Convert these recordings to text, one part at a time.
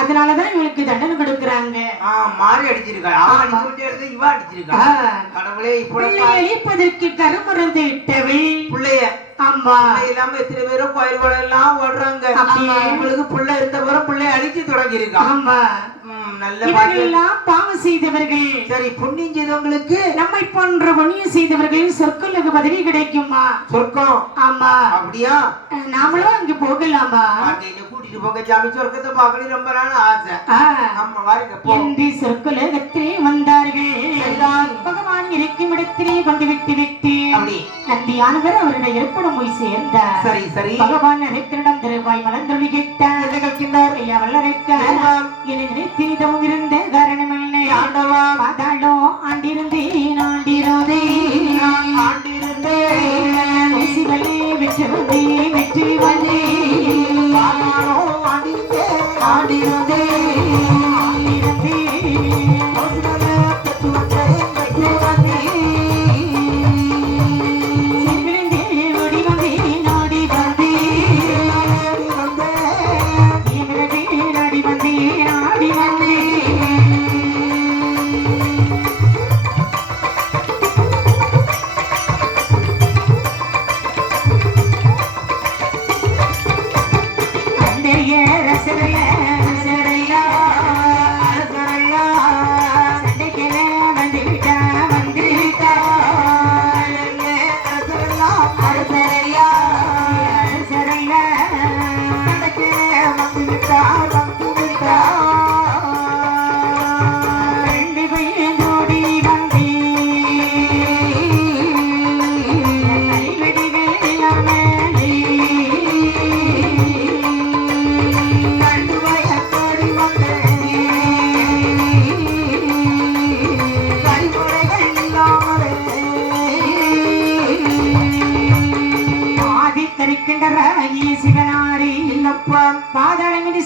அதனாலதான் இவளுக்கு தண்டனை கொடுக்கறாங்க. மாறி அடிச்சிருக்கா, இவ அடிச்சிருக்கா. கடவுளே, இழிப்பதற்கு கருமருந்து இட்டவள் பிள்ளைய. ஆமா, இல்லாம எத்தனை பேரும் கோயில் எல்லாம் ஓடுறாங்க. உங்களுக்கு புள்ள இருந்த பிறகு பிள்ளைய அழிச்சு தொடங்கி இருக்கா. ஆமா, நல்ல பாவம் செய்தவர்கள். சரி, புண்ணியம் செய்தவங்களுக்கு நம்மை போன்ற புண்ணியம் செய்தவர்கள் சொற்களுக்கு பதவி கிடைக்குமா? சொர்க்கம். ஆமா, அப்படியா? நாமளும் அங்க போகலாமா? கூட்டிட்டு போக சாமி, சொர்க்கத்தை பார்க்கணும் ரொம்ப நாள் ஆசை. ஆமா, வாருங்க. என்று சொற்கலகத்திலே வந்தார்கள். பகவான் இருக்கும் இடத்திலே கொண்டு விட்டு விட்டு நந்தியானவர் அவருடைய இருப்பிடம் போய் சேர்ந்தார். சரி சரி. பகவான் அழைத்திடம் திருவாய் மலர்ந்தொழி கேட்டார். ஐயா வல்லரைக்க என்னை நினைத்தீதமும் இருந்த காரணமில்லை. ஆண்டவா பாதாளோ ஆண்டிருந்தேன் ஆண்டிருந்தேன் சிவலே வெற்றி வந்தேன் வெற்றி வந்தேன் ஆண்டிருந்தேன்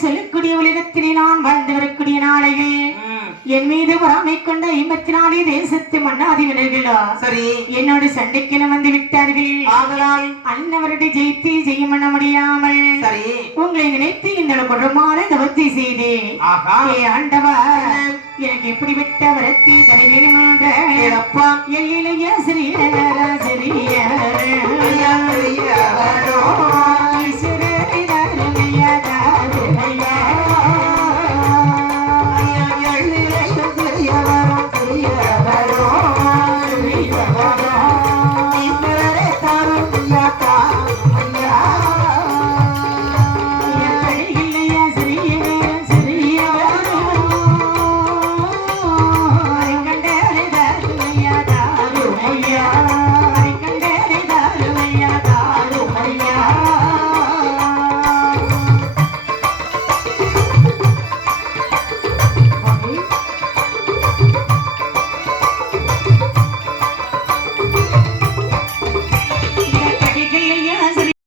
செல்லக்கூடிய உலகத்திலே நான் வாழ்ந்து வரக்கூடிய நாளைகள் என் மீது பொறாமை கொண்ட 54 தேசத்து மன்னாதிபதிகளோ சரி என்னோட சண்டைக்கென வந்து விட்டார்கள். ஆதலால் அன்னவருடைய ஜெயித்து ஜெயம் பண்ண முடியாமல் சரி உங்களை நினைத்து இந்த கொடமான தவத்தை செய்தேன். ஆண்டவா, எனக்கு எப்படிப்பட்ட வரத்தை தர வேண்டும் என்ற எல்லைய சிறிய